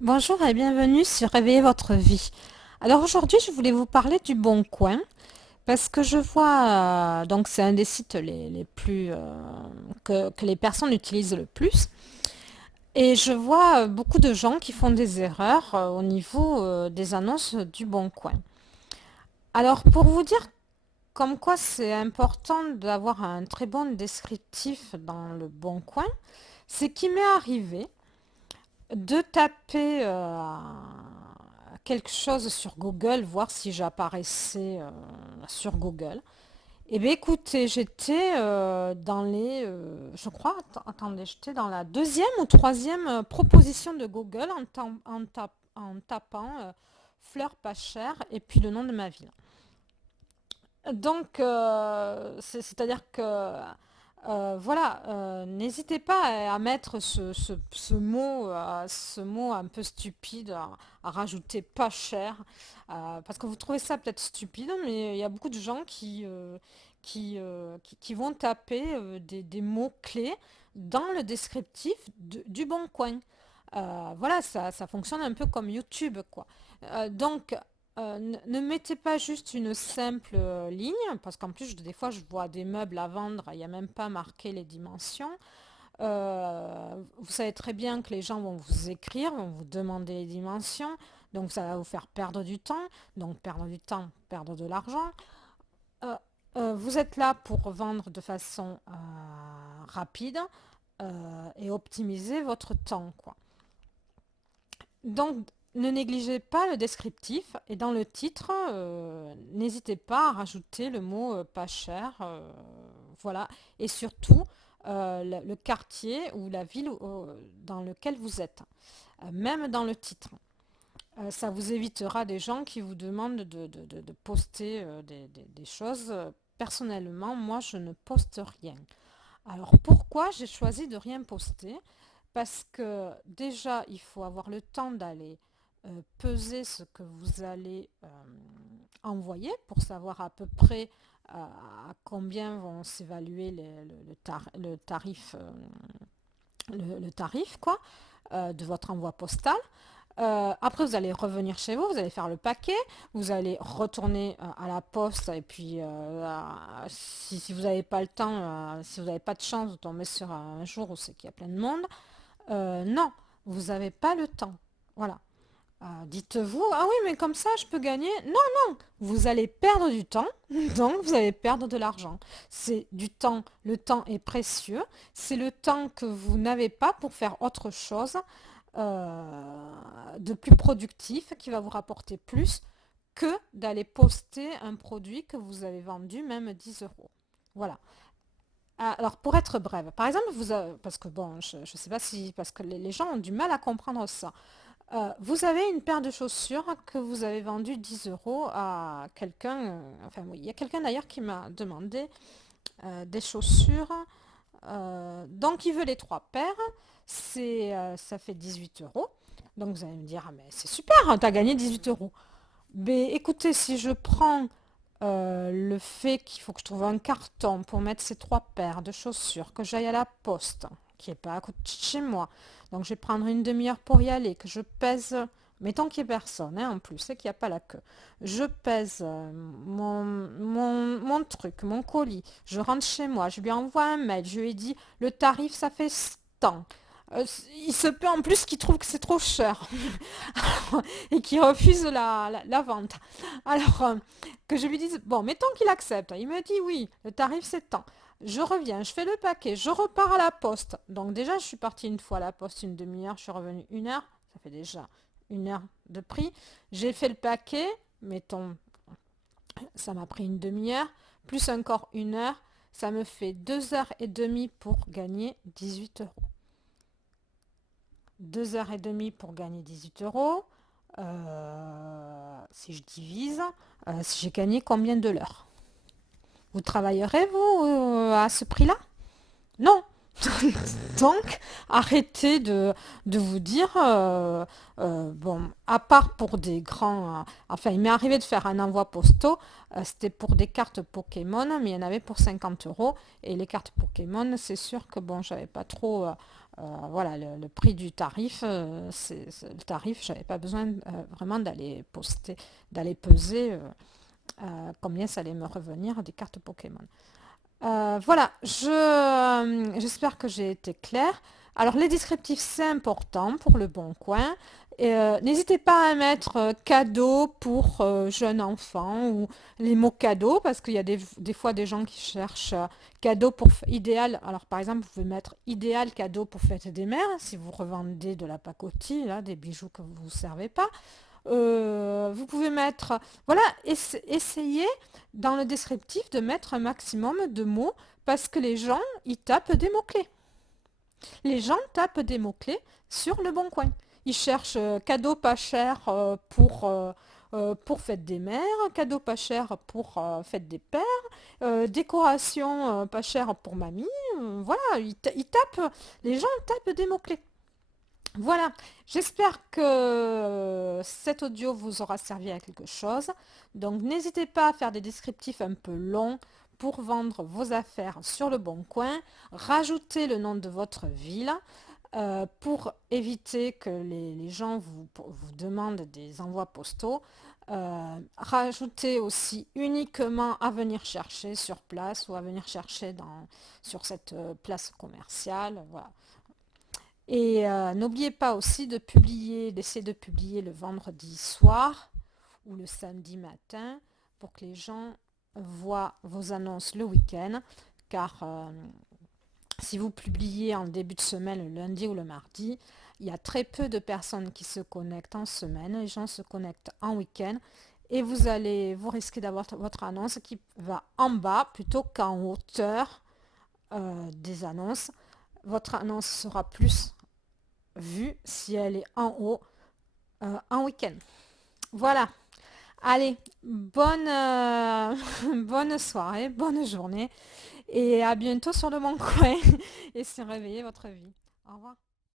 Bonjour et bienvenue sur Réveiller votre vie. Alors aujourd'hui, je voulais vous parler du Bon Coin parce que je vois, donc c'est un des sites les plus que les personnes utilisent le plus et je vois beaucoup de gens qui font des erreurs au niveau des annonces du Bon Coin. Alors pour vous dire comme quoi c'est important d'avoir un très bon descriptif dans le Bon Coin, c'est qu'il m'est arrivé de taper quelque chose sur Google, voir si j'apparaissais sur Google. Et bien écoutez, j'étais dans je crois, attendez, j'étais dans la deuxième ou troisième proposition de Google en tapant fleurs pas chères et puis le nom de ma ville. Donc, c'est-à-dire que, voilà, n'hésitez pas à mettre ce mot un peu stupide, à rajouter pas cher, parce que vous trouvez ça peut-être stupide, mais il y a beaucoup de gens qui vont taper des mots-clés dans le descriptif du Bon Coin. Voilà, ça fonctionne un peu comme YouTube, quoi. Donc, ne mettez pas juste une simple ligne, parce qu'en plus, des fois, je vois des meubles à vendre, il n'y a même pas marqué les dimensions. Vous savez très bien que les gens vont vous écrire, vont vous demander les dimensions, donc ça va vous faire perdre du temps, donc perdre du temps, perdre de l'argent. Euh, vous êtes là pour vendre de façon rapide et optimiser votre temps, quoi. Donc, ne négligez pas le descriptif et dans le titre, n'hésitez pas à rajouter le mot pas cher. Voilà. Et surtout, le quartier ou la ville dans lequel vous êtes, même dans le titre. Ça vous évitera des gens qui vous demandent de poster des choses. Personnellement, moi, je ne poste rien. Alors pourquoi j'ai choisi de rien poster? Parce que déjà, il faut avoir le temps d'aller peser ce que vous allez envoyer pour savoir à peu près à combien vont s'évaluer le tarif, le tarif quoi, de votre envoi postal. Après, vous allez revenir chez vous, vous allez faire le paquet, vous allez retourner à la poste et puis si vous n'avez pas le temps, si vous n'avez pas de chance de tomber sur un jour où c'est qu'il y a plein de monde, non, vous n'avez pas le temps. Voilà. Dites-vous, ah oui, mais comme ça, je peux gagner. Non, non, vous allez perdre du temps, donc vous allez perdre de l'argent. C'est du temps, le temps est précieux, c'est le temps que vous n'avez pas pour faire autre chose de plus productif, qui va vous rapporter plus que d'aller poster un produit que vous avez vendu même 10 euros. Voilà. Alors, pour être brève, par exemple, parce que bon, je ne sais pas si, parce que les gens ont du mal à comprendre ça. Vous avez une paire de chaussures que vous avez vendue 10 euros à quelqu'un, enfin oui, il y a quelqu'un d'ailleurs qui m'a demandé des chaussures, donc il veut les trois paires, ça fait 18 euros. Donc vous allez me dire, ah mais c'est super, hein, t'as gagné 18 euros. Mais écoutez, si je prends le fait qu'il faut que je trouve un carton pour mettre ces trois paires de chaussures, que j'aille à la poste, qui est pas à côté de chez moi. Donc je vais prendre une demi-heure pour y aller, que je pèse, mettons qu'il n'y ait personne, hein, en plus, et qu'il n'y a pas la queue. Je pèse mon truc, mon colis, je rentre chez moi, je lui envoie un mail, je lui dis le tarif ça fait tant. Il se peut en plus qu'il trouve que c'est trop cher et qu'il refuse la vente. Alors, que je lui dise, bon, mettons qu'il accepte. Il me dit oui, le tarif c'est tant. Je reviens, je fais le paquet, je repars à la poste. Donc déjà, je suis partie une fois à la poste, une demi-heure, je suis revenue une heure. Ça fait déjà une heure de prix. J'ai fait le paquet, mettons, ça m'a pris une demi-heure, plus encore une heure. Ça me fait 2 heures et demie pour gagner 18 euros. 2 heures et demie pour gagner 18 euros. Si je divise, si j'ai gagné combien de l'heure? Vous travaillerez, vous, à ce prix-là? Non. Donc, arrêtez de vous dire, bon, à part pour des grands... enfin, il m'est arrivé de faire un envoi postaux, c'était pour des cartes Pokémon, mais il y en avait pour 50 euros. Et les cartes Pokémon, c'est sûr que, bon, j'avais pas trop voilà, le prix du tarif, le tarif, j'avais pas besoin vraiment d'aller peser combien ça allait me revenir des cartes Pokémon. Voilà, j'espère que j'ai été claire. Alors, les descriptifs, c'est important pour le bon coin. N'hésitez pas à mettre cadeau pour jeune enfant ou les mots cadeau parce qu'il y a des fois des gens qui cherchent cadeau pour idéal. Alors, par exemple, vous pouvez mettre idéal cadeau pour fête des mères si vous revendez de la pacotille, là, des bijoux que vous ne servez pas. Vous pouvez mettre, voilà, essayez dans le descriptif de mettre un maximum de mots parce que les gens, ils tapent des mots-clés. Les gens tapent des mots-clés sur le bon coin. Ils cherchent cadeau pas cher pour fête des mères, cadeau pas cher pour fête des pères, décoration pas chère pour mamie. Voilà, les gens tapent des mots-clés. Voilà, j'espère que cet audio vous aura servi à quelque chose. Donc n'hésitez pas à faire des descriptifs un peu longs pour vendre vos affaires sur le bon coin. Rajoutez le nom de votre ville pour éviter que les gens vous demandent des envois postaux. Rajoutez aussi uniquement à venir chercher sur place ou à venir chercher sur cette place commerciale. Voilà. Et n'oubliez pas aussi de publier, d'essayer de publier le vendredi soir ou le samedi matin pour que les gens voient vos annonces le week-end. Car si vous publiez en début de semaine, le lundi ou le mardi, il y a très peu de personnes qui se connectent en semaine. Les gens se connectent en week-end. Et vous risquez d'avoir votre annonce qui va en bas plutôt qu'en hauteur des annonces. Votre annonce sera plus vue si elle est en haut en week-end. Voilà. Allez, bonne soirée, bonne journée et à bientôt sur le Bon Coin et sur Réveiller votre vie. Au revoir.